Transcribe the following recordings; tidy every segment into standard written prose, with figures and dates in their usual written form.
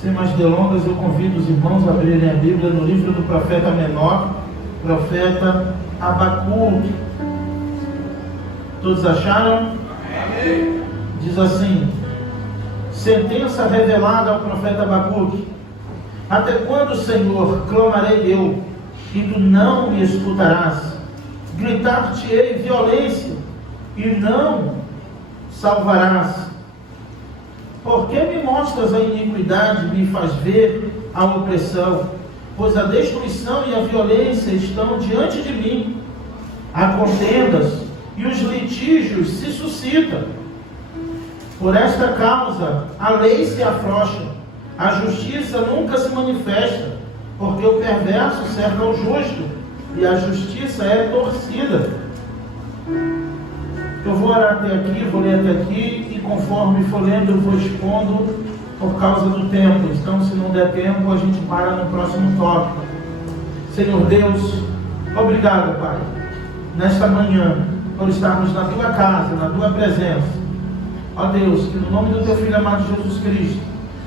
Sem mais delongas, eu convido os irmãos a abrirem a Bíblia no livro do profeta menor, profeta Abacuque. Todos acharam? Amém. Diz assim: sentença revelada ao profeta Abacuque. Até quando, Senhor, clamarei eu, e tu não me escutarás? Gritar-te-ei violência, e não salvarás. Por que me mostras a iniquidade e me faz ver a opressão? Pois a destruição e a violência estão diante de mim. Há contendas e os litígios se suscitam. Por esta causa a lei se afrouxa, a justiça nunca se manifesta, porque o perverso cerca o justo e a justiça é torcida. Eu vou orar até aqui, vou ler até aqui, e conforme for lendo eu vou expondo por causa do tempo. Então, se não der tempo, a gente para no próximo tópico. Senhor Deus, obrigado, Pai, nesta manhã, por estarmos na Tua casa, na Tua presença. Ó Deus, que no nome do Teu Filho amado Jesus Cristo,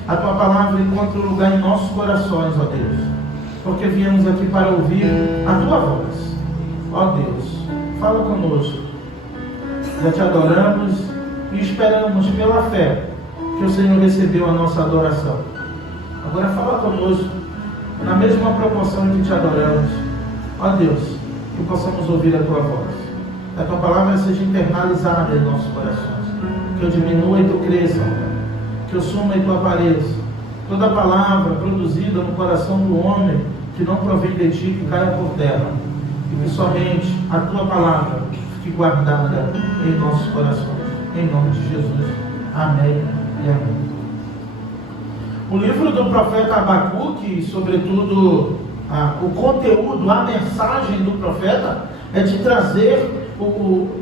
a Tua palavra encontre um lugar em nossos corações, ó Deus, porque viemos aqui para ouvir a Tua voz. Ó Deus, fala conosco. Já Te adoramos e esperamos pela fé que o Senhor recebeu a nossa adoração. Agora fala conosco na mesma proporção em que Te adoramos. Ó Deus, que possamos ouvir a Tua voz, que a Tua palavra seja internalizada em nossos corações, que eu diminua e Tu cresça, que eu suma e Tu apareça. Toda palavra produzida no coração do homem que não provém de Ti, que caia por terra, e que somente a Tua palavra fique guardada em nossos corações, em nome de Jesus. Amém e amém. O livro do profeta Abacuque, sobretudo o conteúdo, a mensagem do profeta é de trazer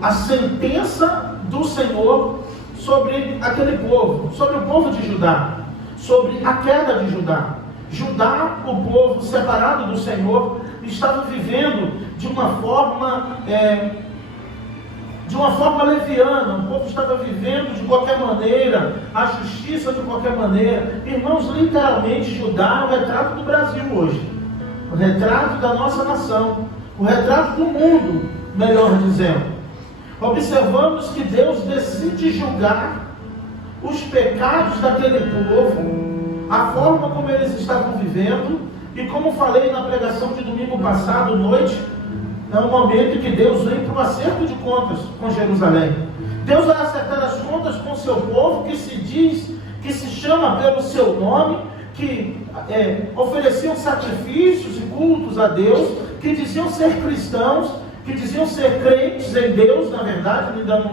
a sentença do Senhor sobre aquele povo, sobre o povo de Judá, sobre a queda de Judá. Judá, o povo separado do Senhor, estava vivendo de uma forma leviana. O povo estava vivendo de qualquer maneira, a justiça de qualquer maneira. Irmãos, literalmente Judá é o retrato do Brasil hoje, o retrato da nossa nação, o retrato do mundo, melhor dizendo. Observamos que Deus decide julgar os pecados daquele povo, a forma como eles estavam vivendo, e como falei na pregação de domingo passado, noite, é um momento em que Deus vem para o acerto de contas com Jerusalém. Deus vai acertar as contas com o seu povo, que se diz, que se chama pelo seu nome, que ofereciam sacrifícios e cultos a Deus, que diziam ser cristãos, que diziam ser crentes em Deus. Na verdade, ainda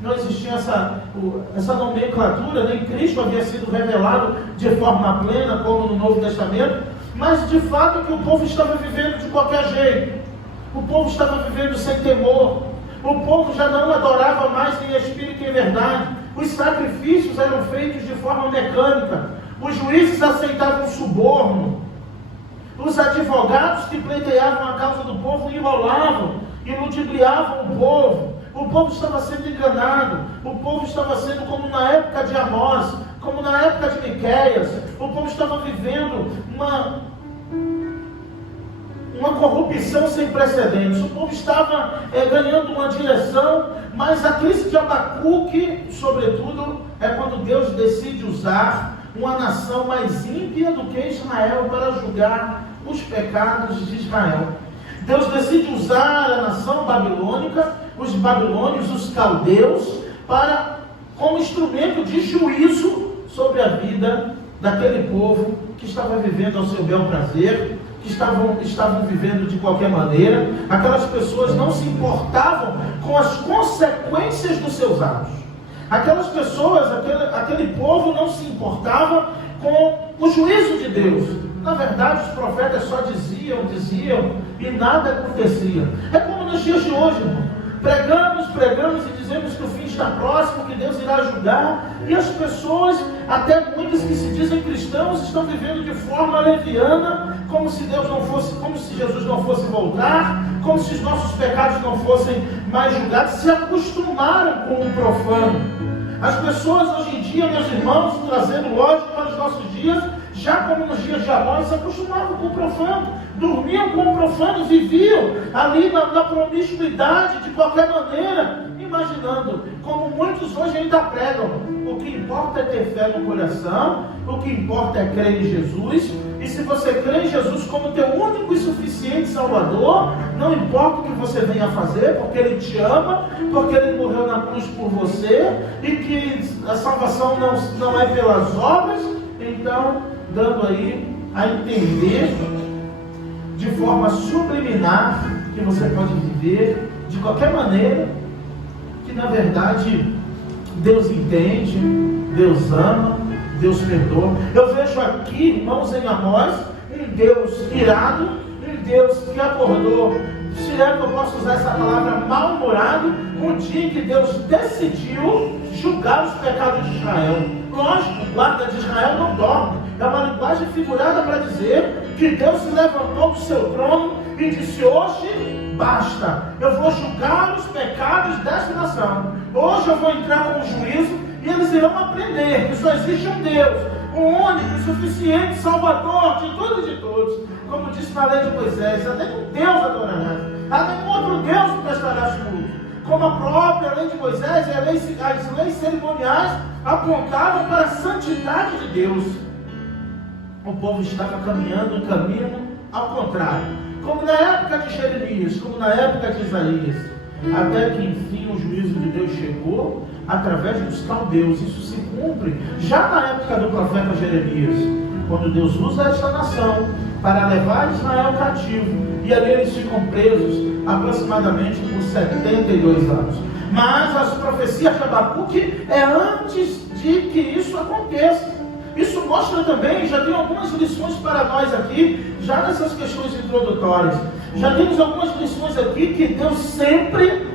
não existia essa nomenclatura, nem Cristo havia sido revelado de forma plena, como no Novo Testamento, mas de fato que o povo estava vivendo de qualquer jeito. O povo estava vivendo sem temor. O povo já não adorava mais em espírito e em verdade. Os sacrifícios eram feitos de forma mecânica. Os juízes aceitavam suborno. Os advogados que pleiteavam a causa do povo enrolavam e ludibriavam o povo. O povo estava sendo enganado. O povo estava sendo como na época de Amós, como na época de Miqueias. O povo estava vivendo uma corrupção sem precedentes. O povo estava ganhando uma direção, mas a crise de Abacuque, sobretudo, é quando Deus decide usar uma nação mais ímpia do que Israel para julgar os pecados de Israel. Deus decide usar a nação babilônica, os babilônios, os caldeus, como instrumento de juízo sobre a vida daquele povo que estava vivendo ao seu bel prazer, que estavam vivendo de qualquer maneira. Aquelas pessoas não se importavam com as consequências dos seus atos. Aquelas pessoas, aquele povo não se importava com o juízo de Deus. Na verdade, os profetas só diziam e nada acontecia. É como nos dias de hoje, irmão. Pregamos e dizemos que o fim está próximo, que Deus irá julgar, e as pessoas, até muitas que se dizem cristãos, estão vivendo de forma leviana, como se Jesus não fosse voltar, como se os nossos pecados não fossem mais julgados. Se acostumaram com o profano. As pessoas hoje em dia, meus irmãos, trazendo lógico para os nossos dias, já como nos dias de Amós, se acostumavam com o profano, dormiam com o profano, viviam ali na promiscuidade de qualquer maneira, imaginando, como muitos hoje ainda pregam, o que importa é ter fé no coração, o que importa é crer em Jesus, e se você crê em Jesus como teu único e suficiente Salvador, não importa o que você venha fazer, porque Ele te ama, porque Ele morreu na cruz por você, e que a salvação não é pelas obras. Então, dando aí a entender de forma subliminar que você pode viver de qualquer maneira, que na verdade Deus entende, Deus ama, Deus perdoa. Eu vejo aqui, irmãos, em Amós, um Deus irado, um Deus que acordou, se é que eu posso usar essa palavra, mal-humorado, um dia em que Deus decidiu julgar os pecados de Israel. Lógico, o guarda de Israel não dorme. É uma linguagem figurada para dizer que Deus se levantou do seu trono e disse: hoje basta, eu vou julgar os pecados desta nação. Hoje eu vou entrar com o juízo e eles irão aprender que só existe um Deus, um único e suficiente Salvador de tudo e de todos. Como disse na lei de Moisés: a nenhum Deus adorarás, a nenhum outro Deus prestarás culto. Como a própria lei de Moisés e as leis cerimoniais apontavam para a santidade de Deus, o povo estava caminhando um caminho ao contrário, como na época de Jeremias, como na época de Isaías, até que enfim o juízo de Deus chegou através dos caldeus. Isso se cumpre já na época do profeta Jeremias, quando Deus usa esta nação para levar Israel cativo, e ali eles ficam presos aproximadamente por 72 anos. Mas as profecias de Abacuque é antes de que isso aconteça. Isso mostra também, já tem algumas lições para nós aqui, já nessas questões introdutórias. Já temos algumas lições aqui que Deus sempre,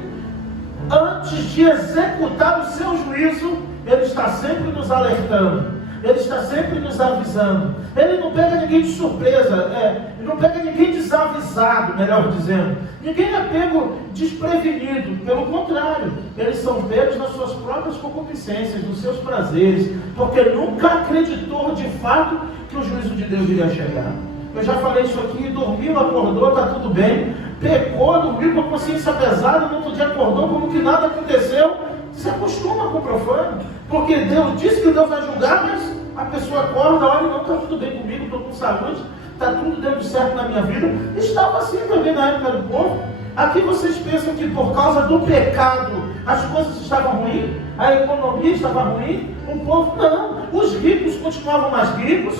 antes de executar o seu juízo, Ele está sempre nos alertando. Ele está sempre nos avisando. Ele não pega ninguém de surpresa, Ele não pega ninguém desavisado, melhor dizendo. Ninguém é pego desprevenido. Pelo contrário, eles são pegos nas suas próprias concupiscências, nos seus prazeres, porque nunca acreditou de fato que o juízo de Deus iria chegar. Eu já falei isso aqui: dormiu, acordou, está tudo bem. Pecou, dormiu com a consciência pesada, no outro dia acordou como que nada aconteceu. Se acostuma com o profano, porque Deus disse que Deus vai julgar, mas a pessoa acorda, olha, não, está tudo bem comigo, estou com saúde, está tudo dando certo na minha vida. Estava assim também na época do povo. Aqui vocês pensam que por causa do pecado as coisas estavam ruins, a economia estava ruim, o povo não, os ricos continuavam mais ricos,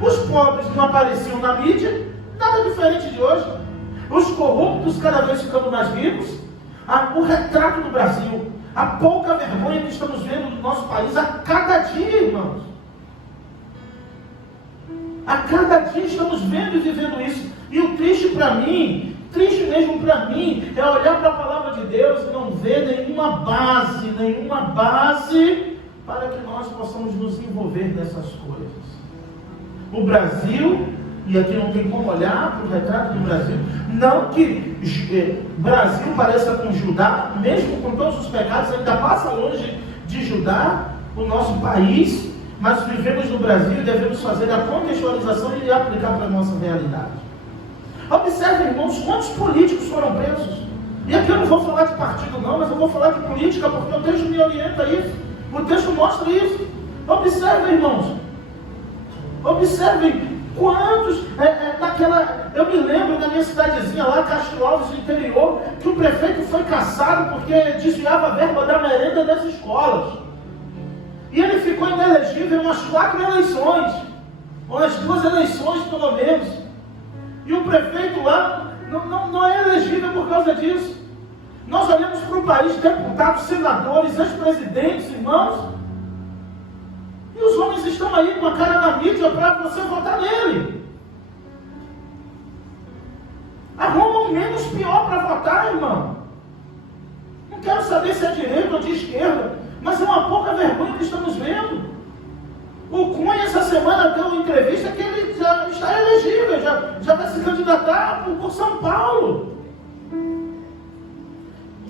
os pobres não apareciam na mídia, nada diferente de hoje, os corruptos cada vez ficando mais ricos. O retrato do Brasil, a pouca vergonha que estamos vendo no nosso país a cada dia, irmãos. A cada dia estamos vendo e vivendo isso. E o triste para mim, triste mesmo para mim, é olhar para a palavra de Deus e não ver nenhuma base para que nós possamos nos envolver nessas coisas. O Brasil, e aqui não tem como olhar para o retrato do Brasil, não que Brasil pareça com Judá, mesmo com todos os pecados, ainda passa longe de Judá, o nosso país, mas vivemos no Brasil e devemos fazer a contextualização e aplicar para a nossa realidade. Observe, irmãos, quantos políticos foram presos. E aqui eu não vou falar de partido não, mas eu vou falar de política, porque o texto me orienta a isso. O texto mostra isso. Observe, irmãos. Observem quantos, eu me lembro da minha cidadezinha lá, Castro Alves, no interior, que o prefeito foi caçado porque desviava a verba da merenda das escolas. E ele ficou inelegível em umas 4 eleições, ou umas 2 eleições pelo menos. E o prefeito lá não é elegível por causa disso. Nós olhamos para o país, deputados, senadores, ex-presidentes, irmãos, e os homens estão aí com a cara na mídia para você votar nele. Arruma um menos pior para votar, irmão. Não quero saber se é direita ou de esquerda, mas é uma pouca vergonha que estamos vendo. O Cunha essa semana deu uma entrevista que ele já está elegível, já vai se candidatar por São Paulo.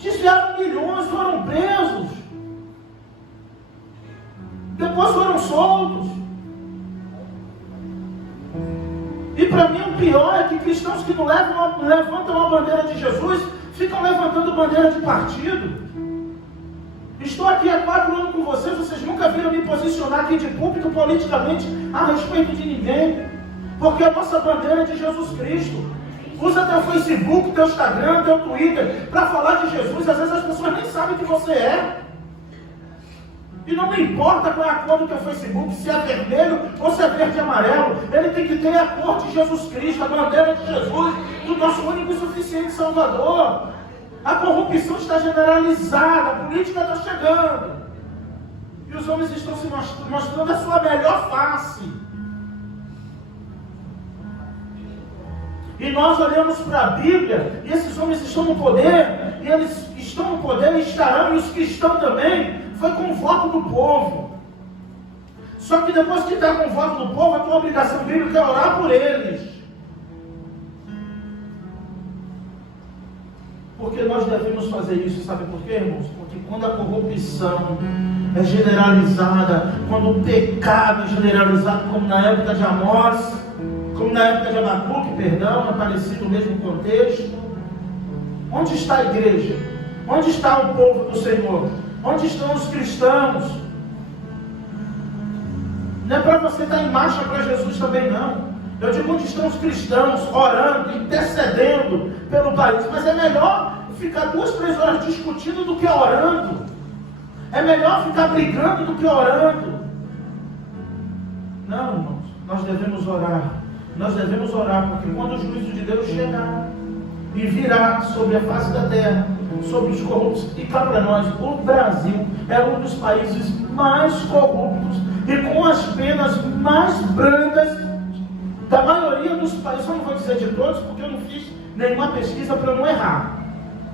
Desviaram milhões, foram presos. Depois foram soltos. pior é que cristãos que não levantam a bandeira de Jesus ficam levantando bandeira de partido. Estou aqui há 4 anos com vocês nunca viram me posicionar aqui de público politicamente a respeito de ninguém, porque a nossa bandeira é de Jesus Cristo. Usa teu Facebook, teu Instagram, teu Twitter para falar de Jesus, às vezes as pessoas nem sabem que você é. E não me importa qual é a cor do teu Facebook, se é vermelho ou se é verde e amarelo, ele tem que ter a cor de Jesus Cristo, a bandeira de Jesus, do nosso único e suficiente Salvador. A corrupção está generalizada, a política está chegando. E os homens estão se mostrando a sua melhor face. E nós olhamos para a Bíblia, e esses homens estão no poder, e eles estão no poder e estarão, e os que estão também, foi com o voto do povo. Só que depois que está com o voto do povo, a tua obrigação bíblica é orar por eles. Porque nós devemos fazer isso, sabe por quê, irmãos? Porque quando a corrupção é generalizada, quando o pecado é generalizado, como na época de Amós, como na época de Abacuque, perdão, é parecido o mesmo contexto. Onde está a igreja? Onde está o povo do Senhor? Onde estão os cristãos? Não é para você estar em marcha para Jesus também, não. Eu digo onde estão os cristãos orando, intercedendo pelo país. Mas é melhor ficar 2, 3 horas discutindo do que orando. É melhor ficar brigando do que orando. Não, irmãos, nós devemos orar. Nós devemos orar, porque quando o juízo de Deus chegar e virá sobre a face da terra, sobre os corruptos, e cá para nós, o Brasil é um dos países mais corruptos e com as penas mais brandas da maioria dos países. Eu não vou dizer de todos, porque eu não fiz nenhuma pesquisa para não errar,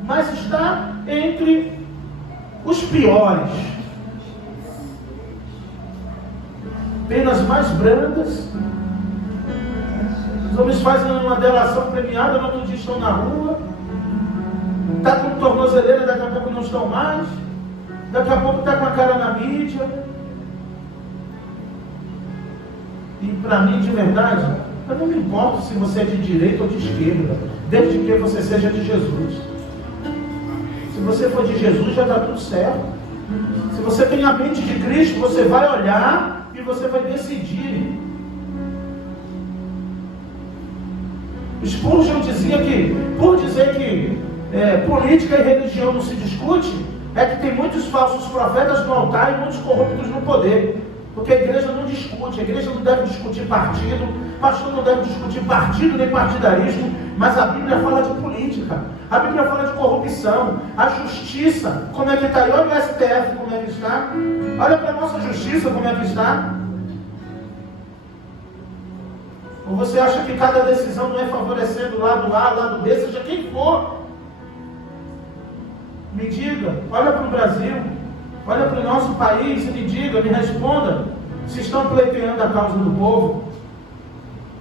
mas está entre os piores. Penas mais brandas. Os homens fazem uma delação premiada, no outro dia estão na rua, está com tornozeleira, daqui a pouco não estão mais, daqui a pouco está com a cara na mídia. E para mim, de verdade, eu não me importo se você é de direita ou de esquerda, desde que você seja de Jesus. Se você for de Jesus, já está tudo certo. Se você tem a mente de Cristo, você vai olhar e você vai decidir. Spurgeon dizia que, por dizer que política e religião não se discute, é que tem muitos falsos profetas no altar e muitos corruptos no poder. Porque a igreja não discute, a igreja não deve discutir partido, o pastor não deve discutir partido nem partidarismo, mas a Bíblia fala de política, a Bíblia fala de corrupção, a justiça, como é que está? E olha o STF como é que está, olha para a nossa justiça como é que está. Ou você acha que cada decisão não é favorecendo o lado A, o lado B, seja quem for? Me diga, olha para o Brasil, olha para o nosso país e me diga, me responda, se estão pleiteando a causa do povo?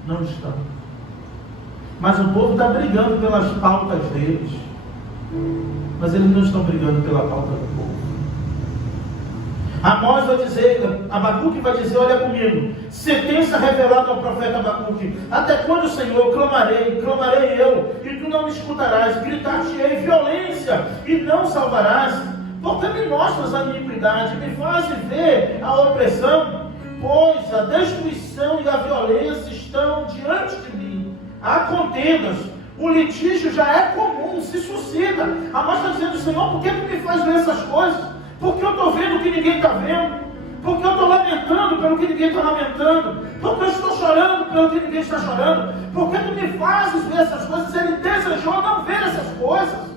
Não estão. Mas o povo está brigando pelas pautas deles, mas eles não estão brigando pela pauta do povo. Amós vai dizer, Abacuque vai dizer, olha comigo, sentença revelada ao profeta Abacuque: até quando, Senhor, clamarei eu, e tu não me escutarás, gritar-te-ei violência, e não salvarás, porque me mostras a iniquidade, me fazes ver a opressão, pois a destruição e a violência estão diante de mim, há contendas, o litígio já é comum, se suscita. Amós está dizendo, Senhor, por que tu me faz ver essas coisas? Porque eu estou vendo o que ninguém está vendo, porque eu estou lamentando pelo que ninguém está lamentando, porque eu estou chorando pelo que ninguém está chorando, porque tu me fazes ver essas coisas, se ele desejou não ver essas coisas.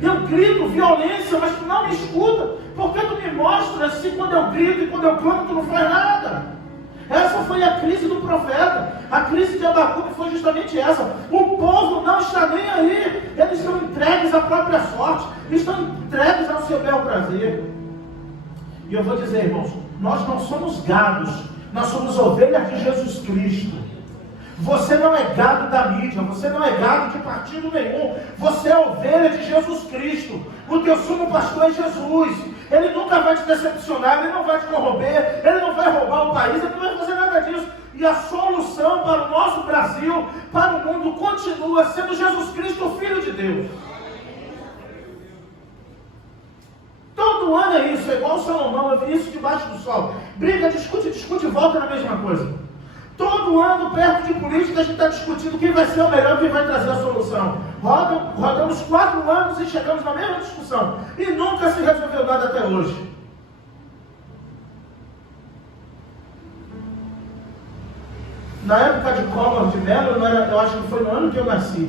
Eu grito violência, mas tu não me escuta, porque tu me mostras se quando eu grito e quando eu clamo tu não faz nada. Essa foi a crise do profeta. A crise de Abacuque foi justamente essa. O povo não está nem aí. Eles estão entregues à própria sorte, estão entregues ao seu bel prazer. E eu vou dizer, irmãos, nós não somos gados, nós somos ovelhas de Jesus Cristo. Você não é gado da mídia, você não é gado de partido nenhum, você é ovelha de Jesus Cristo. O teu sumo pastor é Jesus. Ele nunca vai te decepcionar, ele não vai te corromper, ele não vai roubar o país, ele não vai fazer nada disso. E a solução para o nosso Brasil, para o mundo, continua sendo Jesus Cristo, o Filho de Deus. Todo ano é isso, é igual Salomão, eu vi isso debaixo do sol. Briga, discute e volta na mesma coisa. Todo ano, perto de política, a gente está discutindo quem vai ser o melhor, quem vai trazer a solução. Rodamos 4 anos e chegamos na mesma discussão. E nunca se resolveu nada até hoje. Na época de Collor de Mello, eu acho que foi no ano que eu nasci,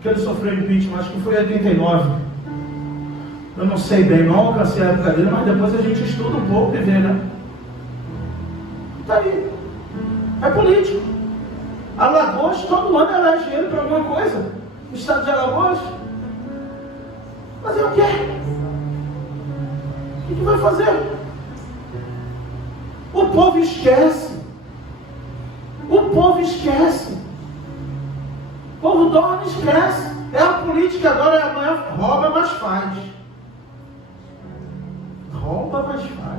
que ele sofreu impeachment, acho que foi em 89. Eu não sei bem, não alcancei a época dele, mas depois a gente estuda um pouco e vê, né? Está aí. É político. Alagoas, todo ano elege ele para alguma coisa. O estado de Alagoas. Fazer o quê? O que vai fazer? O povo esquece. O povo esquece. O povo dorme e esquece. É a política agora, amanhã rouba, mas faz. Rouba, mas faz.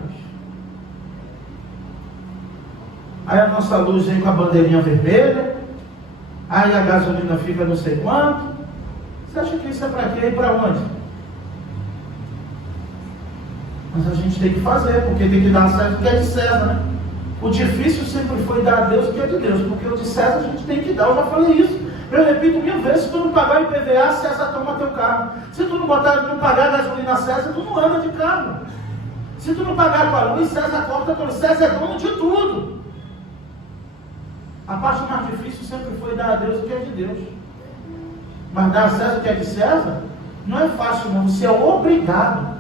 Aí a nossa luz vem com a bandeirinha vermelha. Aí a gasolina fica não sei quanto. Você acha que isso é para quê e para onde? Mas a gente tem que fazer, porque tem que dar certo o que é de César, né? O difícil sempre foi dar a Deus o que é de Deus, porque o de César a gente tem que dar. Eu já falei isso. Eu repito 1000 vezes: se tu não pagar IPVA, César toma teu carro. Se tu não pagar gasolina César, tu não anda de carro. Se tu não pagar tua luz, César corta tua luz. César é dono de tudo. A parte mais difícil sempre foi dar a Deus o que é de Deus. Mas dar a César o que é de César não é fácil, não. Você é obrigado.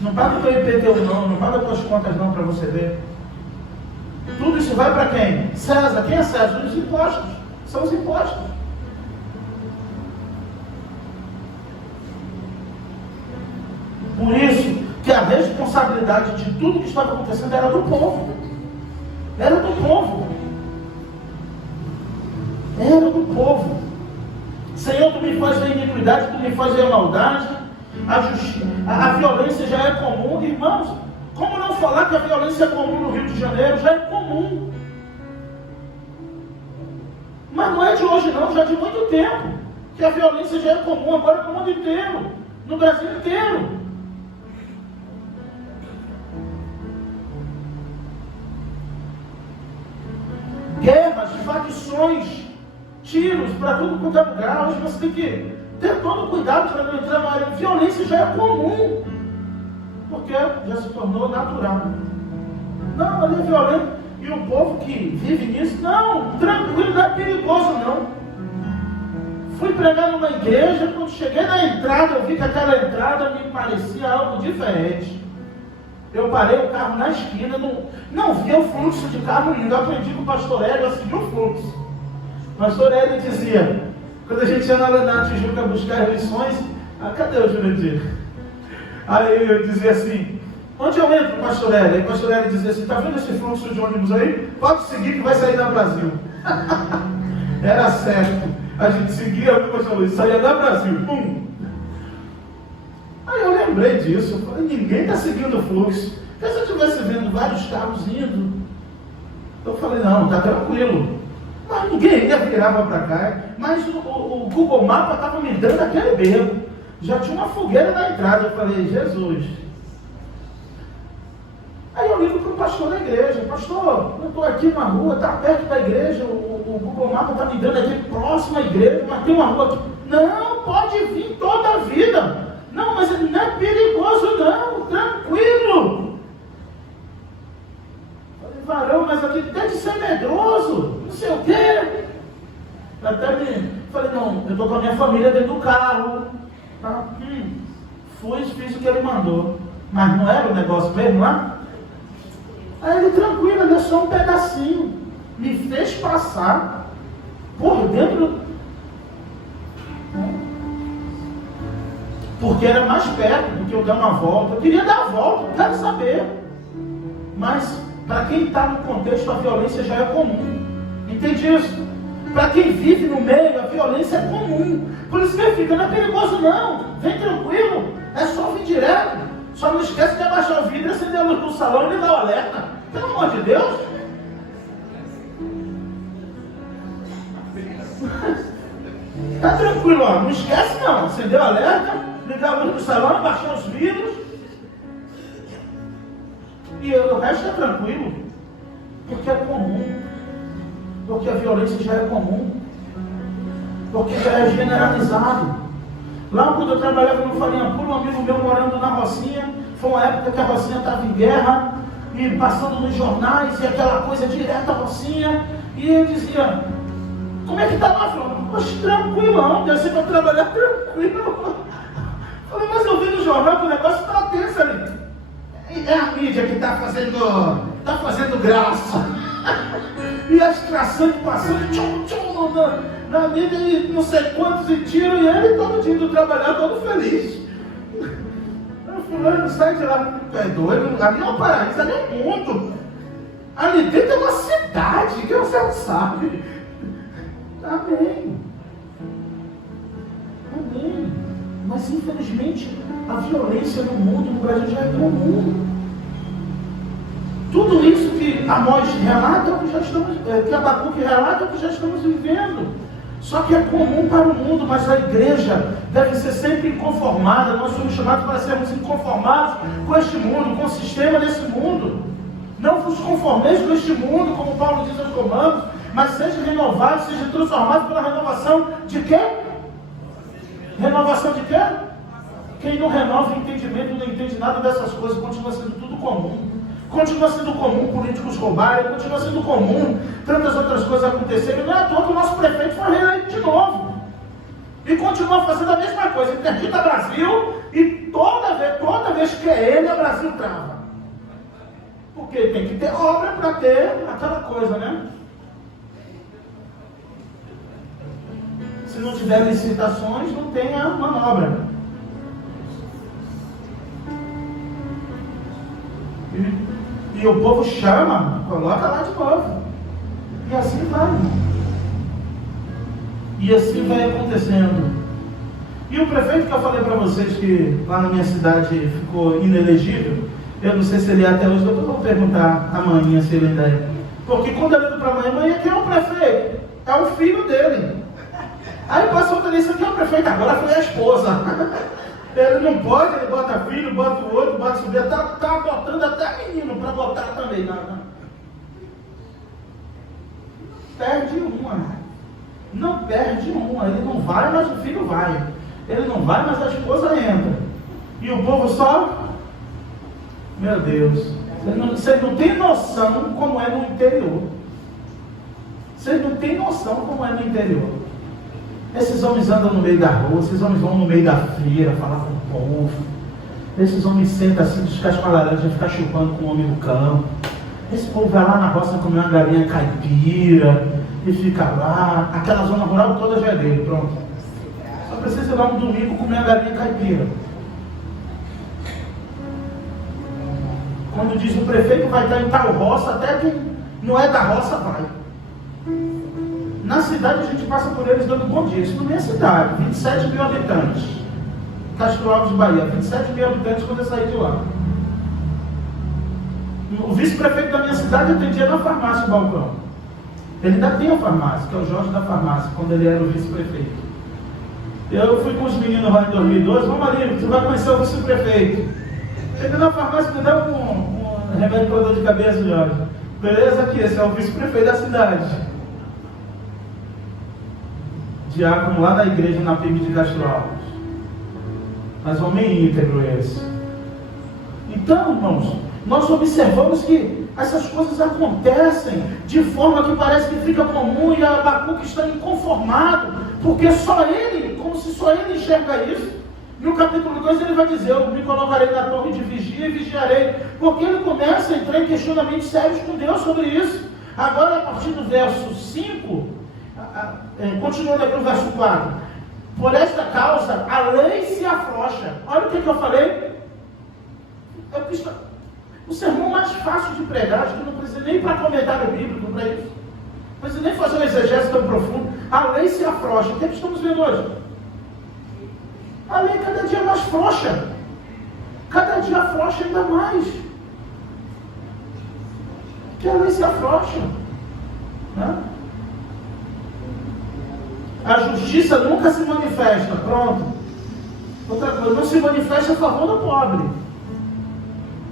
Não paga o teu IPTU não paga as tuas contas não, para você ver. Tudo isso vai para quem? César. Quem é César? Os impostos. São os impostos. Por isso que a responsabilidade de tudo que estava acontecendo era do povo. Era do povo. Era do povo. Senhor, tu me faz ver iniquidade, tu me faz ver maldade. A violência já é comum. Irmãos, como não falar que a violência é comum no Rio de Janeiro? Já é comum. Mas não é de hoje não, já é de muito tempo. Que a violência já é comum agora no mundo inteiro. No Brasil inteiro. Guerras, facções, tiros para tudo quanto é lugar. Hoje você tem que ter todo cuidado para não entrar na área. Violência já é comum, porque já se tornou natural. Não, ali é violento. E o povo que vive nisso, não, tranquilo, não é perigoso não. Fui pregar numa igreja, quando cheguei na entrada, eu vi que aquela entrada me parecia algo diferente. Eu parei o carro na esquina, não via o fluxo de carro indo. Eu aprendi com o pastor Hélio a seguir o fluxo. O pastor Hélio dizia, quando a gente ia na Tijuca buscar lições, cadê o Jurandir? Aí eu dizia assim, onde eu entro, pastor Hélio? Aí o pastor Hélio dizia assim, tá vendo esse fluxo de ônibus aí? Pode seguir que vai sair da Brasil. Era certo. A gente seguia, o pastor Luiz, saía da Brasil. Pum! Aí eu lembrei disso, eu falei, ninguém está seguindo o fluxo. Porque se eu estivesse vendo vários carros indo, eu falei, não, está tranquilo. Mas ninguém ainda virava para cá. Mas o Google Maps estava me dando aquele berro. Já tinha uma fogueira na entrada. Eu falei, Jesus. Aí eu ligo para o pastor da igreja, pastor, eu estou aqui na rua, está perto da igreja, o Google Maps está me dando aqui próximo à igreja, mas tem uma rua aqui. Não, pode vir toda a vida. Não, mas não é perigoso não, tranquilo. Falei, varão, mas aqui deve ser medroso, não sei o quê. Até falei, não, eu estou com a minha família dentro do carro. Tá? Fui e fiz o que ele mandou. Mas não era o negócio mesmo lá? Aí ele, tranquilo, ele é só um pedacinho. Me fez passar por dentro. Porque era mais perto do que eu dar uma volta. Eu queria dar a volta, não quero saber. Mas, para quem está no contexto, a violência já é comum. Entende isso? Para quem vive no meio, a violência é comum. Por isso que ele fica, não é perigoso não. Vem tranquilo, é só vir direto. Só não esquece de abaixar o vidro, acender a luz do salão e ligar o alerta. Pelo amor de Deus. tranquilo, ó, não esquece não, acendeu o alerta, ligar a luz do salão, baixar os vidros, e o resto é tranquilo, porque é comum, porque a violência já é comum, porque já é generalizado. Lá quando eu trabalhava no Farinha Pura, um amigo meu morando na Rocinha, foi uma época que a Rocinha estava em guerra, e passando nos jornais, e aquela coisa direta à Rocinha, e ele dizia, como é que está lá? Eu falei, poxa, tranquilão, desce para trabalhar tranquilo. Falei, mas eu vi no jornal que o negócio está tenso ali. É a mídia que está fazendo graça. E as trações passando, tchum, tchum, na mídia, e não sei quantos, e tiro, e ele todo dia indo trabalhar, todo feliz. Fulano, sai de lá, é doido, ali é um paraíso, ali é um mundo. Ali dentro é uma cidade que você não sabe. Amém. Amém. Mas infelizmente a violência no mundo, no Brasil, já é comum. Tudo isso que Amós relata, que Abacuque relata, que já estamos vivendo. Só que é comum para o mundo, mas a igreja deve ser sempre inconformada. Nós somos chamados para sermos inconformados com este mundo, com o sistema desse mundo. Não vos conformeis com este mundo, como Paulo diz aos Romanos, mas seja renovado, seja transformado pela renovação de quê? Renovação de quê? Quem não renova o entendimento não entende nada dessas coisas, continua sendo tudo comum. Continua sendo comum políticos roubarem, continua sendo comum tantas outras coisas acontecerem. Não é à toa que o nosso prefeito foi reeleito de novo. E continua fazendo a mesma coisa. Interdita Brasil e toda vez que é ele, o Brasil trava. Porque tem que ter obra para ter aquela coisa, né? Se não tiver licitações, não tem a manobra. E o povo chama, coloca lá de novo. E assim vai. E assim vai acontecendo. E o prefeito que eu falei para vocês que lá na minha cidade ficou inelegível, eu não sei se ele é até hoje, eu vou perguntar amanhã se ele ainda é. Porque quando eu ligo para amanhã, quem é o prefeito? É o filho dele. Aí passa outra eleição, quem é o prefeito? Agora foi a esposa. Ele não pode, ele bota filho, bota o outro, bota subir, tá botando até menino para botar também. Perde uma. Não perde uma. Ele não vai, mas o filho vai. Ele não vai, mas a esposa entra. E o povo só... Meu Deus. Vocês não têm noção como é no interior. Vocês não têm noção como é no interior. Esses homens andam no meio da rua, esses homens vão no meio da feira falar com o povo. Esses homens sentam assim, descascam a laranja, ficam chupando com o homem no campo. Esse povo vai lá na roça comer uma galinha caipira e fica lá. Aquela zona rural toda já é dele, pronto. Só precisa ir lá um domingo comer uma galinha caipira. Quando diz o prefeito vai estar em tal roça, até quem não é da roça vai. Na cidade a gente passa por eles dando bom dia. Isso não é minha cidade, 27 mil habitantes. Castro Alves, Bahia, 27 mil habitantes quando eu saí de lá. O vice-prefeito da minha cidade atendia na farmácia o balcão. Ele ainda tem a farmácia, que é o Jorge da farmácia, quando ele era o vice-prefeito. Eu fui com os meninos lá em 2012, vamos ali, você vai conhecer o vice-prefeito. Cheguei na farmácia, me deu um remédio para dor de cabeça, Jorge. Beleza, aqui, esse é o vice-prefeito da cidade. Diácono lá na igreja, na PIB de Castro Alves. Mas homem íntegro esse. Então, irmãos, nós observamos que essas coisas acontecem de forma que parece que fica comum e Abacuque está inconformado, porque só ele, como se só ele enxerga isso. No capítulo 2 ele vai dizer, eu me colocarei na torre de vigia e vigiarei, porque ele começa a entrar em questionamentos sérios com Deus sobre isso. Agora, a partir do verso 5, continuando aqui no verso 4, por esta causa a lei se afrouxa. Olha o que eu falei. O sermão mais fácil de pregar, acho que não precisa nem para comentário bíblico para isso, não precisa nem fazer um exegese tão profundo. A lei se afrouxa. O que estamos vendo hoje? A lei cada dia mais frouxa, cada dia afrouxa ainda mais, que a lei se afrouxa, né? A justiça nunca se manifesta. Pronto. Outra coisa, não se manifesta a favor do pobre.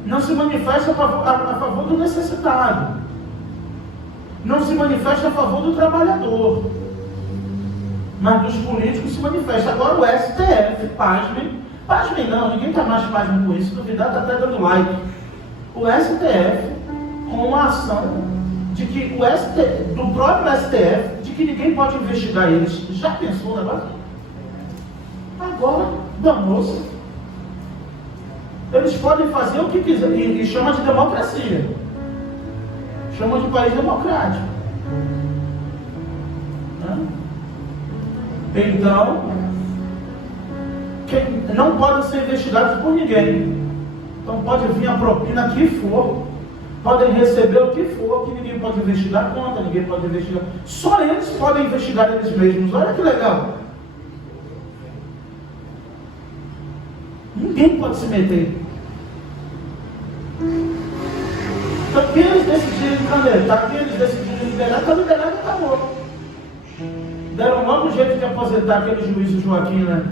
Não se manifesta a favor do necessitado. Não se manifesta a favor do trabalhador. Mas dos políticos se manifesta. Agora o STF, pasmem não, ninguém está mais pasmem com isso. Duvidar está até dando like. O STF, com uma ação de que do próprio STF, de que ninguém pode investigar eles. Já pensou o negócio? Agora, danou-se. Eles podem fazer o que quiser, e chama de democracia. Chama de país democrático. Então, não podem ser investigados por ninguém. Então pode vir a propina que for, podem receber o que for, que ninguém pode investigar contra, ninguém pode investigar. Só eles podem investigar eles mesmos. Olha que legal. Ninguém pode se meter. Então quem eles decidirem canetar, quem eles decidirem liberar, está liberado e acabou. Deram logo um jeito de aposentar aquele juiz Joaquim, né?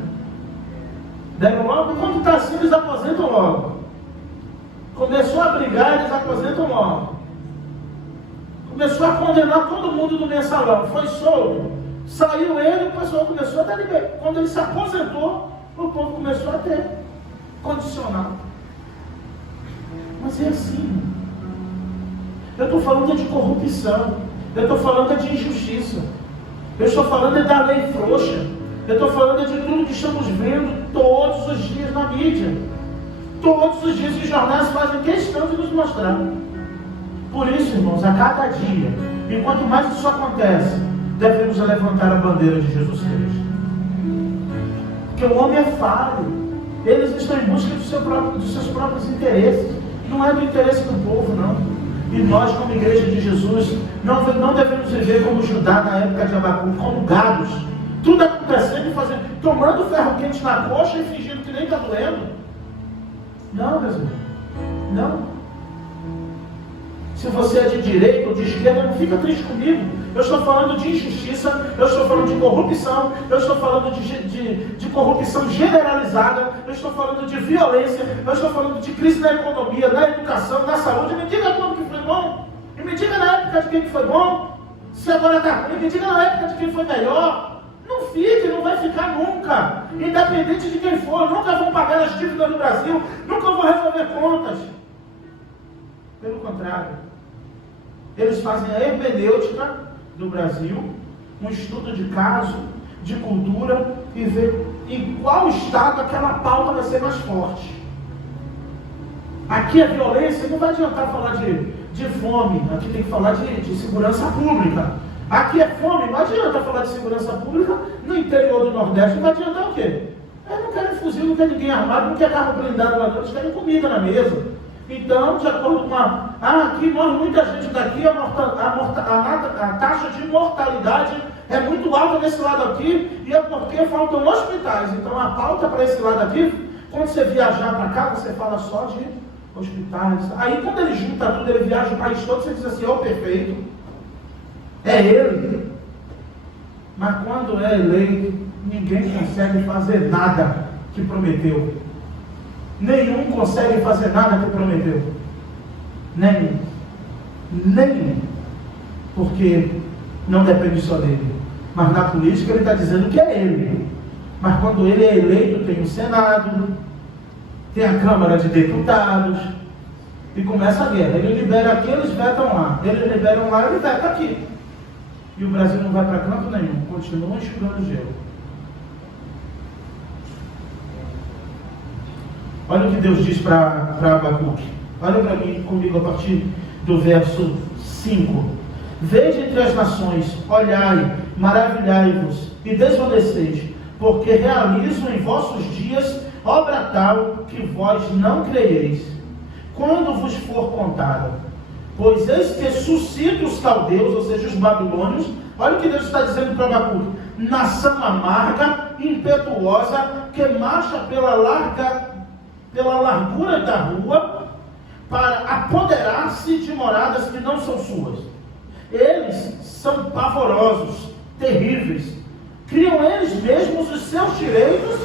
Deram logo, quando está assim, eles aposentam logo. Começou a brigar, eles aposentam logo. Começou a condenar todo mundo do mensalão. Foi solto. Saiu ele, o pessoal começou a dar liberdade. Quando ele se aposentou, o povo começou a ter condicional. Mas é assim. Eu estou falando de corrupção. Eu estou falando de injustiça. Eu estou falando da lei frouxa. Eu estou falando de tudo que estamos vendo todos os dias na mídia. Todos os dias os jornais fazem questão de nos mostrar. Por isso, irmãos, a cada dia, e quanto mais isso acontece, devemos levantar a bandeira de Jesus Cristo. Porque o homem é falho. Eles estão em busca dos seus próprios interesses. Não é do interesse do povo, não. E nós, como igreja de Jesus, não devemos viver como Judá na época de Abacuque, como gados. Tudo acontecendo e fazendo, tomando ferro quente na coxa e fingindo que nem está doendo. Não, meus irmãos. Não. Se você é de direita ou de esquerda, não fica triste comigo. Eu estou falando de injustiça, eu estou falando de corrupção, eu estou falando de corrupção generalizada, eu estou falando de violência, eu estou falando de crise na economia, na educação, na saúde. Me diga quando que foi bom. E me diga na época de quem que foi bom. Se agora está ruim, me diga na época de quem foi melhor. Não fique, não vai ficar nunca. Independente de quem for, nunca vão pagar as dívidas do Brasil, nunca vão resolver contas. Pelo contrário, eles fazem a hermenêutica do Brasil, um estudo de caso, de cultura, e ver em qual estado aquela pauta vai ser mais forte. Aqui a violência, não vai adiantar falar de fome, aqui tem que falar de segurança pública. Aqui é fome, não adianta falar de segurança pública no interior do Nordeste, não vai adiantar o quê? Eles não querem fuzil, não querem ninguém armado, não querem carro blindado lá dentro, eles querem comida na mesa. Então, de acordo com aqui morre muita gente daqui, a taxa de mortalidade é muito alta nesse lado aqui, e é porque faltam hospitais. Então a pauta para esse lado aqui, quando você viajar para cá, você fala só de hospitais. Aí quando ele junta tudo, ele viaja o país todo, você diz assim, ó, perfeito. É ele. Mas quando é eleito, ninguém consegue fazer nada que prometeu. Nenhum consegue fazer nada que prometeu. Nenhum. Porque não depende só dele. Mas na política ele está dizendo que é ele. Mas quando ele é eleito, tem o Senado, tem a Câmara de Deputados, e começa a guerra. Ele libera aqui, eles vetam lá. Eles liberam lá, ele veta aqui. E o Brasil não vai para canto nenhum. Continua enxugando gelo. Olha o que Deus diz para Abacuque. Olha para mim comigo a partir do verso 5. Vede entre as nações, olhai, maravilhai-vos e desvaneceis, porque realizo em vossos dias obra tal que vós não creieis, quando vos for contada. Pois eis que suscita os caldeus, ou seja, os babilônios. Olha o que Deus está dizendo para Abacuque: nação amarga, impetuosa, que marcha pela largura da rua, para apoderar-se de moradas que não são suas. Eles são pavorosos, terríveis, criam teriam eles mesmos os seus direitos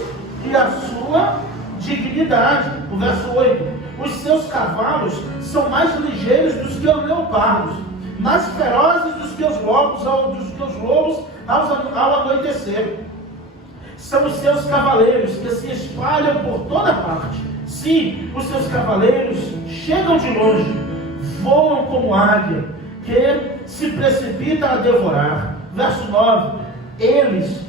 e a sua dignidade. O verso 8: os seus cavalos são mais ligeiros do que os leopardos, mais ferozes do que os lobos ao anoitecer. São os seus cavaleiros que se espalham por toda parte. Sim, os seus cavaleiros chegam de longe, voam como águia, que se precipita a devorar. Verso 9: eles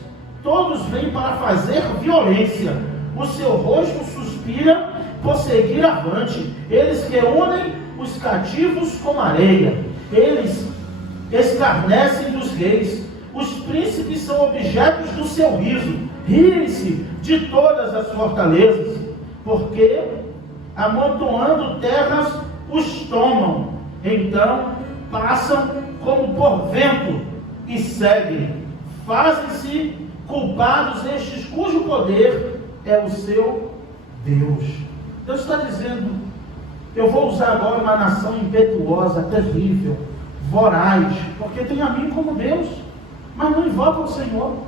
todos vêm para fazer violência, o seu rosto suspira por seguir avante. Eles reúnem os cativos como areia, eles escarnecem dos reis, os príncipes são objetos do seu riso, riem-se de todas as fortalezas, porque amontoando terras os tomam, então passam como por vento e seguem. Fazem-se culpados estes cujo poder é o seu Deus. Deus está dizendo: eu vou usar agora uma nação impetuosa, terrível, voraz, porque tem a mim como Deus, mas não invocam o Senhor.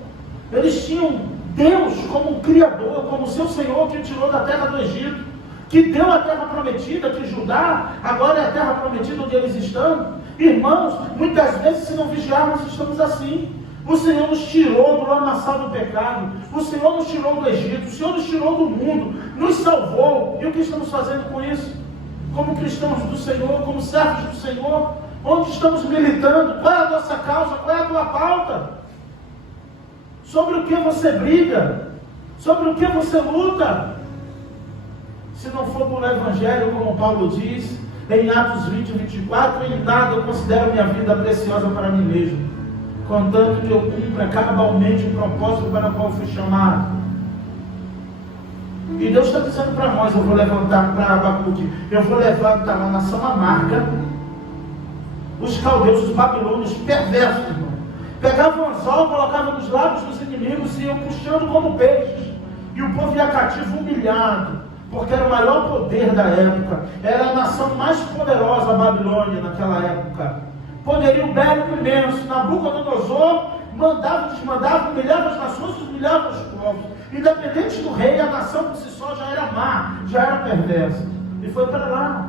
Eles tinham Deus como Criador, como seu Senhor, que tirou da terra do Egito, que deu a terra prometida, que Judá agora é a terra prometida onde eles estão. Irmãos, muitas vezes, se não vigiarmos, estamos assim. O Senhor nos tirou do lamaçal do pecado, o Senhor nos tirou do Egito, o Senhor nos tirou do mundo, nos salvou. E o que estamos fazendo com isso? Como cristãos do Senhor, como servos do Senhor, onde estamos militando? Qual é a nossa causa? Qual é a tua pauta? Sobre o que você briga? Sobre o que você luta? Se não for pelo Evangelho, como Paulo diz em Atos 20, 24, em nada eu considero minha vida preciosa para mim mesmo, contanto que eu cumpra cabalmente o propósito para o qual fui chamado. E Deus está dizendo para nós: eu vou levantar, para Abacuque, eu vou levantar uma nação amarga. Os caldeus, os babilônios perversos, irmão, pegavam o anzol, colocavam nos lábios dos inimigos e iam puxando como peixes, e o povo ia cativo humilhado, porque era o maior poder da época, era a nação mais poderosa, a Babilônia, naquela época. Poderio bélico imenso. Nabucodonosor mandava, desmandava, humilhava as nações, humilhava os povos. Independente do rei, a nação por si só já era má, já era perversa. E foi para lá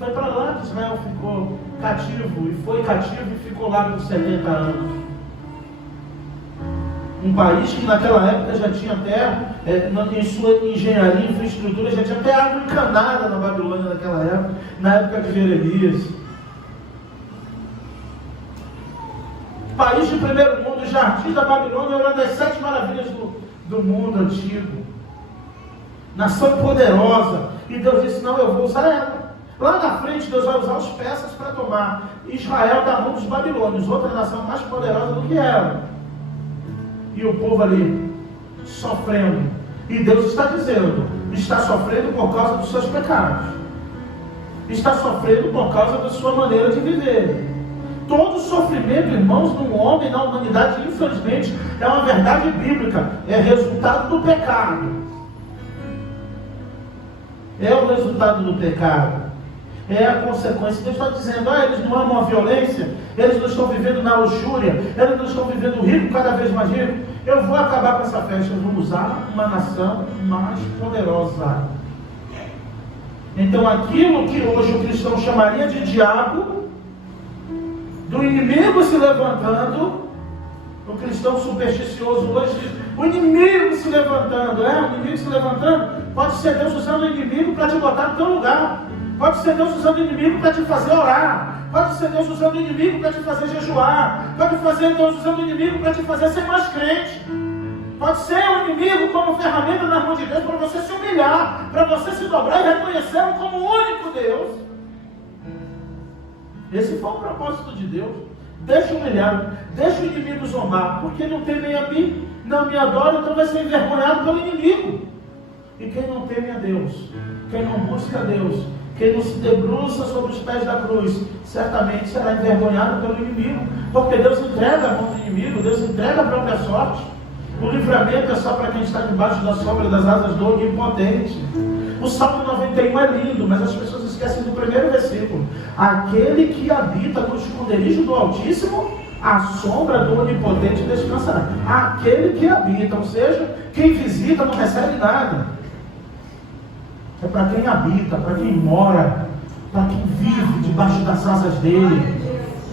que Israel ficou cativo, e foi cativo e ficou lá por 70 anos. Um país que naquela época já tinha até, em sua engenharia, infraestrutura, já tinha até água encanada na Babilônia naquela época, na época de Jeremias. País de primeiro mundo, o jardim da Babilônia era uma das 7 maravilhas do mundo antigo. Nação poderosa. E Deus disse: não, eu vou usar ela. Lá na frente Deus vai usar os persas para tomar Israel da mão dos babilônios, outra nação mais poderosa do que ela. E o povo ali sofrendo. E Deus está dizendo: está sofrendo por causa dos seus pecados, está sofrendo por causa da sua maneira de viver. Todo sofrimento, irmãos, no homem, na humanidade, infelizmente, é uma verdade bíblica, é resultado do pecado. É o resultado do pecado, é a consequência. Deus está dizendo: eles não amam a violência, eles não estão vivendo na luxúria, eles não estão vivendo rico, cada vez mais rico. Eu vou acabar com essa festa, eu vou usar uma nação mais poderosa. Então aquilo que hoje o cristão chamaria de diabo, do inimigo se levantando, o cristão supersticioso hoje diz: o inimigo se levantando. O inimigo se levantando. Pode ser Deus usando o inimigo para te botar no teu lugar, pode ser Deus usando o inimigo para te fazer orar, pode ser Deus usando o inimigo para te fazer jejuar, pode ser Deus usando o inimigo para te fazer ser mais crente, pode ser o inimigo como ferramenta na mão de Deus para você se humilhar, para você se dobrar e reconhecê-lo como o único Deus. Esse foi o propósito de Deus. Deixa humilhar, deixa o inimigo zombar, porque não temem a mim, não me adoram, então vai ser envergonhado pelo inimigo. E quem não teme a Deus, quem não busca a Deus, quem não se debruça sobre os pés da cruz, certamente será envergonhado pelo inimigo, porque Deus entrega a mão do inimigo, Deus entrega a própria sorte. O livramento é só para quem está debaixo da sombra das asas do Onipotente. O Salmo 91 é lindo, mas as pessoas esquecem do primeiro versículo: aquele que habita no esconderijo do Altíssimo a sombra do Onipotente descansará. Aquele que habita, ou seja, quem visita não recebe nada. É para quem habita, para quem mora, para quem vive debaixo das asas dele.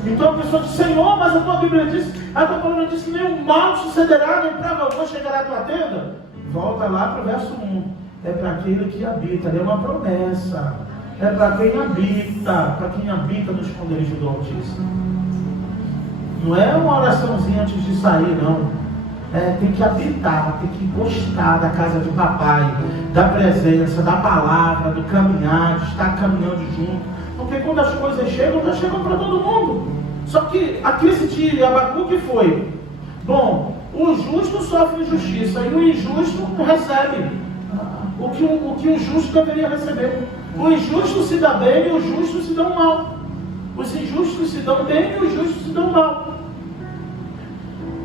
Então a pessoa diz: Senhor, mas a tua Bíblia diz, a tua palavra diz que nenhum mal sucederá, nem praga alguma chegará à tua tenda. Volta lá para o verso 1. É para aquele que habita, é uma promessa. É para quem habita no esconderijo do Altíssimo. Não é uma oraçãozinha antes de sair, não. Tem que habitar, tem que gostar da casa de papai, da presença, da palavra, do caminhar, de estar caminhando junto. Porque quando as coisas chegam, já chegam para todo mundo. Só que a crise de Abacuque foi: bom, o justo sofre injustiça e o injusto recebe o que o justo deveria receber. O injusto se dá bem e os justos se dão mal. Os injustos se dão bem e os justos se dão mal.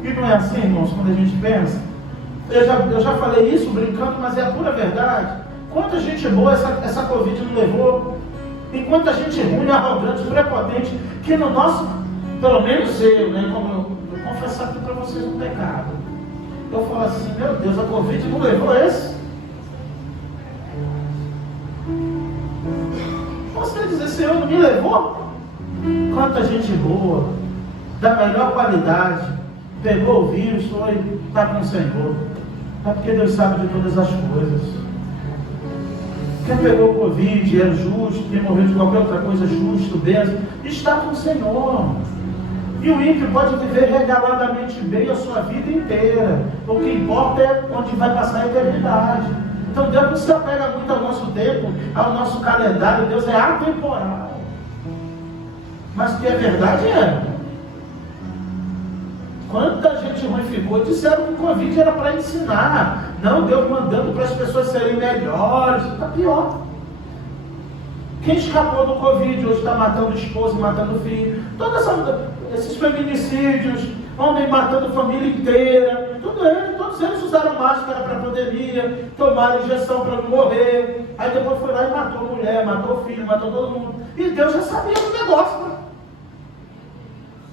E não é assim, irmãos, quando a gente pensa? Eu já falei isso brincando, mas é a pura verdade. Quanta gente boa essa Covid não levou. E quanta gente ruim, arrogante, prepotente, que no nosso, pelo menos eu, né, como eu confessar aqui para vocês um pecado. Eu falo assim: meu Deus, a Covid não levou esse? Você dizer: Senhor, não me levou? Quanta gente boa, da melhor qualidade, pegou o vírus, está com o Senhor. É porque Deus sabe de todas as coisas. Quem pegou o Covid é justo, quem morreu de qualquer outra coisa, justo, benção, está com o Senhor. E o ímpio pode viver regaladamente bem a sua vida inteira. O que importa é onde vai passar a eternidade. Então Deus não se apega muito ao nosso tempo, ao nosso calendário. Deus é atemporal. Mas o que é verdade é: quanta gente ruim ficou, disseram que o Covid era para ensinar. Não, Deus mandando para as pessoas serem melhores. Está pior. Quem escapou do Covid hoje está matando esposa, matando filho. Todos esses feminicídios, homem matando família inteira. Todos eles usaram máscara para a pandemia, tomaram injeção para não morrer. Aí depois foi lá e matou mulher, matou filho, matou todo mundo. E Deus já sabia do negócio. Né?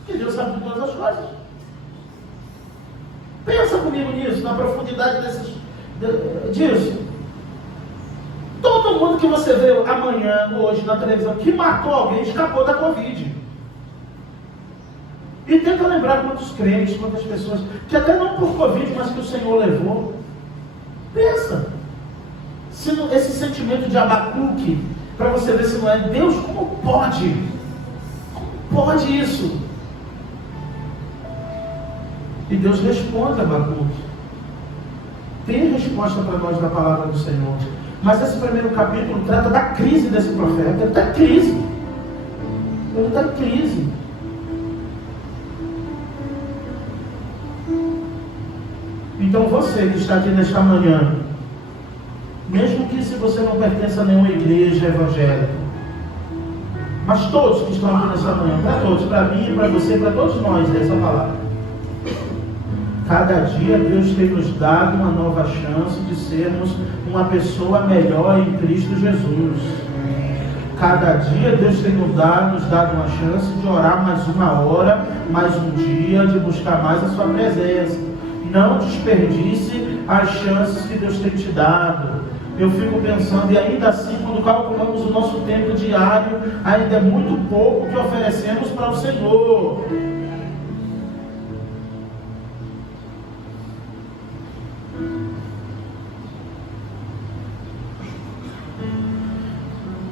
E Deus sabe de todas as coisas. Pensa comigo nisso, na profundidade disso. Todo mundo que você vê amanhã, hoje, na televisão, que matou alguém, escapou da Covid. E tenta lembrar quantos crentes, quantas pessoas, que até não por Covid, mas que o Senhor levou. Pensa. Esse sentimento de Abacuque, para você ver se não é Deus, como pode? Como pode isso? E Deus responde a Abacuque. Tem resposta para nós da palavra do Senhor. Mas esse primeiro capítulo trata da crise desse profeta. Ele está em crise. Ele está em crise. Então você que está aqui nesta manhã, mesmo que se você não pertence a nenhuma igreja evangélica, mas todos que estão aqui nesta manhã, para todos, para mim, para você, para todos nós, essa palavra. Cada dia Deus tem nos dado uma nova chance de sermos uma pessoa melhor em Cristo Jesus. Cada dia Deus tem nos dado uma chance de orar mais uma hora, mais um dia, de buscar mais a sua presença. Não desperdice as chances que Deus tem te dado. Eu fico pensando, e ainda assim, quando calculamos o nosso tempo diário, ainda é muito pouco que oferecemos para o Senhor.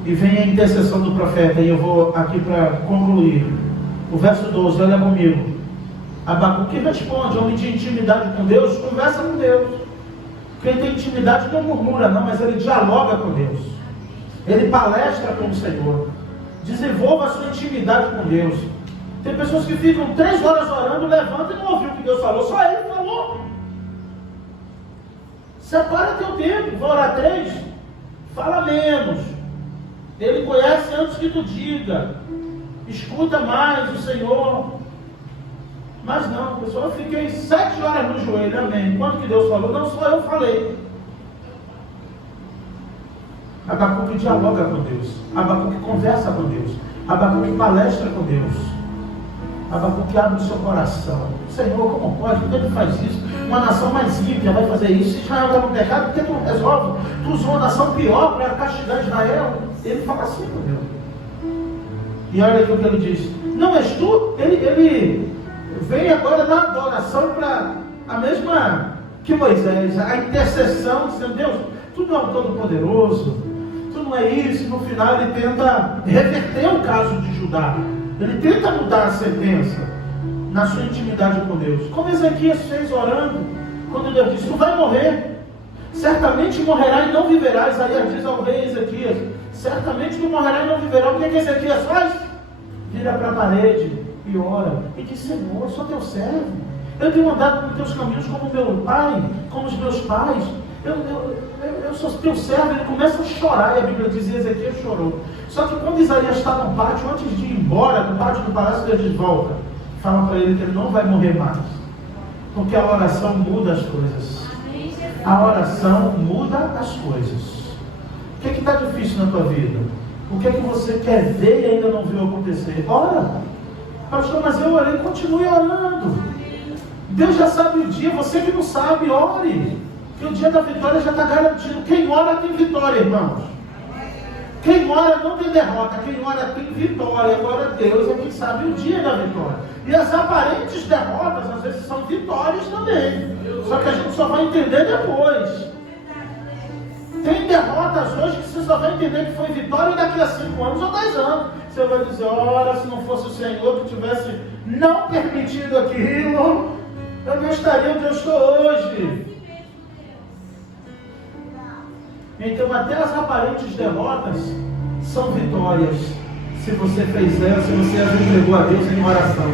E vem a intercessão do profeta, e eu vou aqui para concluir. O verso 12, olha comigo. Abacuque responde: homem de intimidade com Deus, conversa com Deus. Quem tem intimidade não murmura não, mas ele dialoga com Deus. Ele palestra com o Senhor. Desenvolva a sua intimidade com Deus. Tem pessoas que ficam 3 horas orando, levantam e não ouviu o que Deus falou, só Ele falou. Separa teu tempo, vai orar 3, fala menos. Ele conhece antes que tu diga. Escuta mais o Senhor. Mas não, pessoal, eu fiquei 7 horas no joelho, amém. Quando que Deus falou? Não, só eu falei. Abacuque dialoga com Deus. Abacuque conversa com Deus. Abacuque palestra com Deus. Abacuque, abre o seu coração. Senhor, como pode? Por que tu faz isso? Uma nação mais ímpia vai fazer isso. Israel está no pecado, por que tu não resolve? Tu usou uma nação pior para castigar Israel. Ele fala assim com Deus. E olha aqui o que ele diz. Não és tu? Ele vem agora na adoração para a mesma que Moisés, a intercessão, dizendo: Deus, tu não é o Todo-Poderoso, tu não é isso. E no final ele tenta reverter o caso de Judá. Ele tenta mudar a sentença na sua intimidade com Deus. Como Ezequias fez orando, quando Deus disse: tu vai morrer, certamente morrerá e não viverá. Isaías diz ao rei Ezequias: certamente tu morrerá e não viverá. O que Ezequias faz? Vira para a parede e ora e diz: Senhor, eu sou teu servo, eu tenho andado nos teus caminhos como meu pai, como os meus pais, eu sou teu servo. Ele começa a chorar, e a Bíblia diz: Ezequias chorou. Só que quando Isaías está no pátio, antes de ir embora do pátio do palácio, Deus diz: volta, fala para ele que ele não vai morrer mais, porque a oração muda as coisas. A oração muda as coisas. O que está difícil na tua vida? O que você quer ver e ainda não viu acontecer? Ora. Pastor, mas eu orei. Continue orando. Deus já sabe o dia. Você que não sabe, ore, que o dia da vitória já está garantido. Quem ora tem vitória, irmãos. Quem ora não tem derrota. Quem ora tem vitória. Agora Deus é quem sabe o dia da vitória. E as aparentes derrotas às vezes são vitórias também. Só que a gente só vai entender depois. Tem derrotas hoje que você só vai entender que foi vitória daqui a 5 anos ou 10 anos. Você vai dizer: ora, se não fosse o Senhor que tivesse não permitido aquilo, eu não estaria onde eu estou hoje. Então até as aparentes derrotas são vitórias, se você fez elas, se você as entregou a Deus em oração.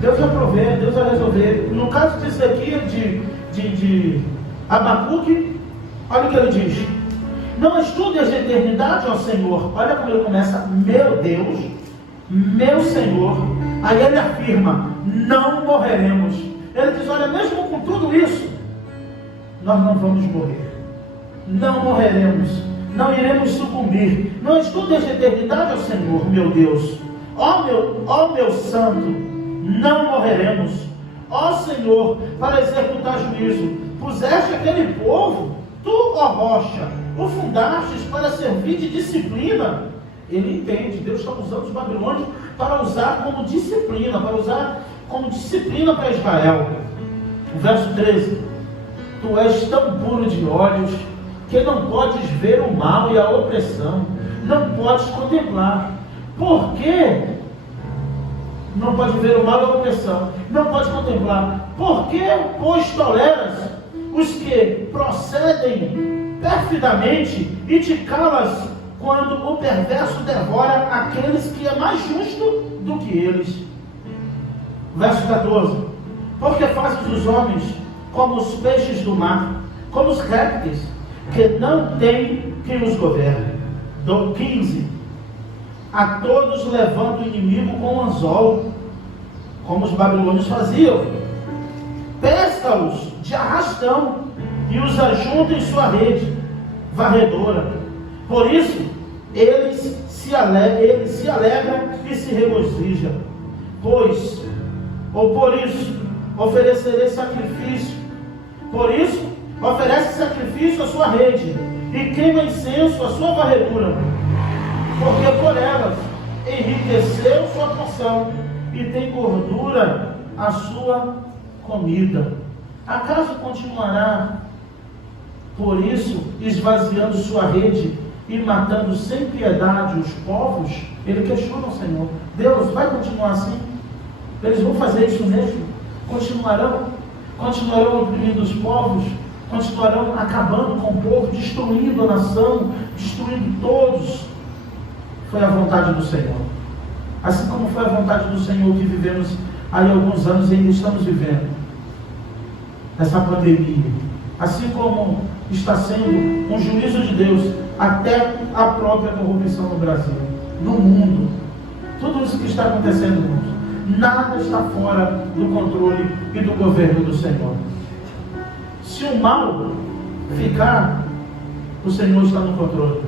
Deus vai prover, Deus vai resolver. No caso disso aqui de Abacuque, olha o que ele diz: não estudes a eternidade, ó Senhor. Olha como ele começa: meu Deus, meu Senhor. Aí ele afirma: não morreremos. Ele diz: olha, mesmo com tudo isso, nós não vamos morrer, não morreremos, não iremos sucumbir. Não estudes a eternidade, ó Senhor, meu Deus. Ó meu santo, não morreremos. Ó Senhor, para executar juízo, puseste aquele povo, tu, ó rocha, o fundastes para servir de disciplina. Ele entende, Deus está usando os babilônios para usar como disciplina, para Israel. O verso 13: tu és tão puro de olhos que não podes ver o mal e a opressão, não podes contemplar. Por quê? Não pode ver o mal e a opressão, não pode contemplar. Por que, pois, toleras os que procedem perfidamente e te calas quando o perverso devora aqueles que é mais justo do que eles? Verso 14: porque fazes os homens como os peixes do mar, como os répteis, que não tem quem os governe. 15: a todos levanta o inimigo com anzol, como os babilônios faziam. Pesca-os de arrastão e os ajunta em sua rede varredora. Por isso, ele se alegra e se regozija. Por isso, oferecerei sacrifício. Por isso, oferece sacrifício à sua rede e queima incenso à sua varredura. Porque por elas enriqueceu sua porção e tem gordura a sua comida. Acaso continuará, por isso, esvaziando sua rede e matando sem piedade os povos? Ele questiona o Senhor: Deus, vai continuar assim? Eles vão fazer isso mesmo? Continuarão oprimindo os povos? Continuarão acabando com o povo, destruindo a nação, destruindo todos? Foi a vontade do Senhor. Assim como foi a vontade do Senhor que vivemos há alguns anos e ainda estamos vivendo essa pandemia. Assim como está sendo um juízo de Deus até a própria corrupção no Brasil, no mundo. Tudo isso que está acontecendo, irmãos, nada está fora do controle e do governo do Senhor. Se o mal ficar, o Senhor está no controle.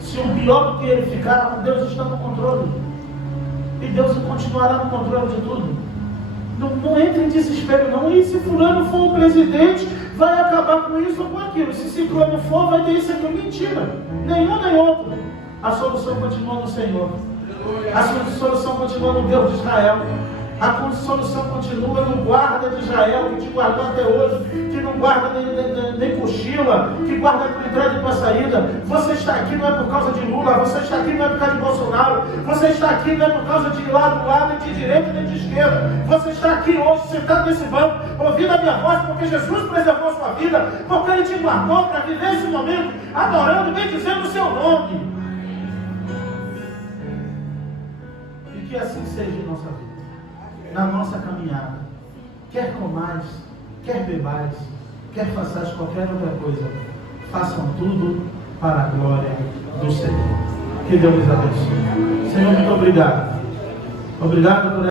Se o pior do que ele ficar, Deus está no controle. E Deus continuará no controle de tudo. Não entre em desespero não. E se fulano for o presidente, vai acabar com isso ou com aquilo. Se ciclano for, vai ter isso aqui. Mentira. Nenhum nem outro. A solução continua no Senhor. A solução continua no Deus de Israel. A solução continua no guarda de Israel, que te guardou até hoje, que não guarda nem cochila, que guarda a tua entrada e tua saída. Você está aqui não é por causa de Lula, você está aqui não é por causa de Bolsonaro, você está aqui não é por causa de lá do lado, nem de direita, nem de esquerda. Você está aqui hoje, sentado nesse banco, ouvindo a minha voz, porque Jesus preservou a sua vida, porque Ele te guardou para viver esse momento, adorando, bendizendo o seu nome. E que assim seja em nossa vida. Na nossa caminhada, quer comais, quer bebais, quer façais qualquer outra coisa, façam tudo para a glória do Senhor. Que Deus nos abençoe. Senhor, muito obrigado. Obrigado por